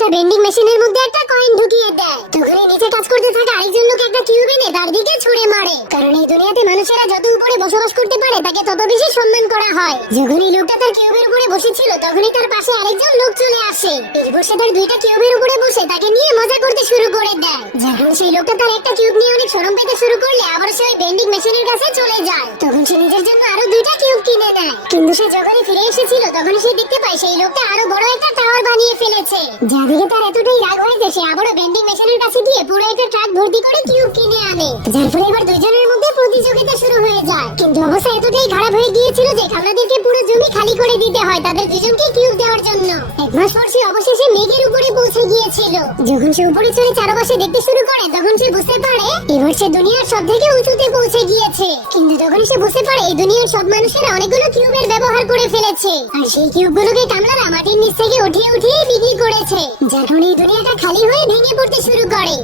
লোকটা ভেন্ডিং মেশিনের মধ্যে একটা কয়েন ঢুকিয়ে দেয়। তখনই নিচে কাজ করতে থাকা আরেকজন লোক একটা কিউব এনে তার দিকে ছুঁড়ে মারে, কারণ এই দুনিয়াতে মানুষেরা যত উপরে বসবাস করতে পারে তাকে তত বেশি সম্মান করা হয়। যখনই লোকটা তার কিউবের উপরে বসেছিল তখনই তার পাশে আরেকজন লোক চলে আসে। এরপর সে তার দুইটা কিউবের উপরে বসে তাকে নিয়ে মজা করতে শুরু করে দেয়। যখন সেই লোকটা তার একটা কিউব নিয়ে অনেক শরম পেতে শুরু করলে আবার সে ওই ভেন্ডিং মেশিনের কাছে চলে যায়। তখন সে নিজের জন্য আরো দুইটা কিউব কিনে নেয়, কিন্তু সে যখনই ফিরে এসেছিল তখনই সে দেখতে পায় সেই লোকটা আরো বড় একটা টাওয়ার বানিয়ে ফেলেছে। যা দেখে তার এতটাই রাগ হয়েছে সে আবারও ভেন্ডিং মেশিনের কাছে গিয়ে পুরো একটা ট্রাক ভর্তি করে কিউব কিনে আনে, যার ফলে এবার দুইজনের মধ্যে প্রতিযোগিতা শুরু হয়ে যায়। কিন্তু অবস্থা এতটাই খারাপ হয়ে গিয়েছিল যে খামলাদেরকে পুরো জমি খালি করে দিতে হয় তাদের দুজনকে কিউব দেওয়ার জন্য। এক মাস পর সে অবশেষে মেঘের উপরে পৌঁছে গিয়েছিল। যখন সে উপরে চড়ে চারপাশে দেখতে শুরু করে তখন সে বুঝতে পারে এবার সে দুনিয়ার সব থেকে উঁচুতে পৌঁছে গিয়েছে। কিন্তু তখন সে বুঝতে পারে এই দুনিয়ার সব মানুষেরা অনেকগুলো কিউবের ব্যবহার করে ফেলেছে, আর সেই কিউবগুলোকে কামলারা মাটির নিচ থেকে উঠিয়ে উঠিয়ে বিক্রি করেছে, যার ফলে এই দুনিয়াটা খালি হয়ে ভেঙে পড়তে শুরু করে।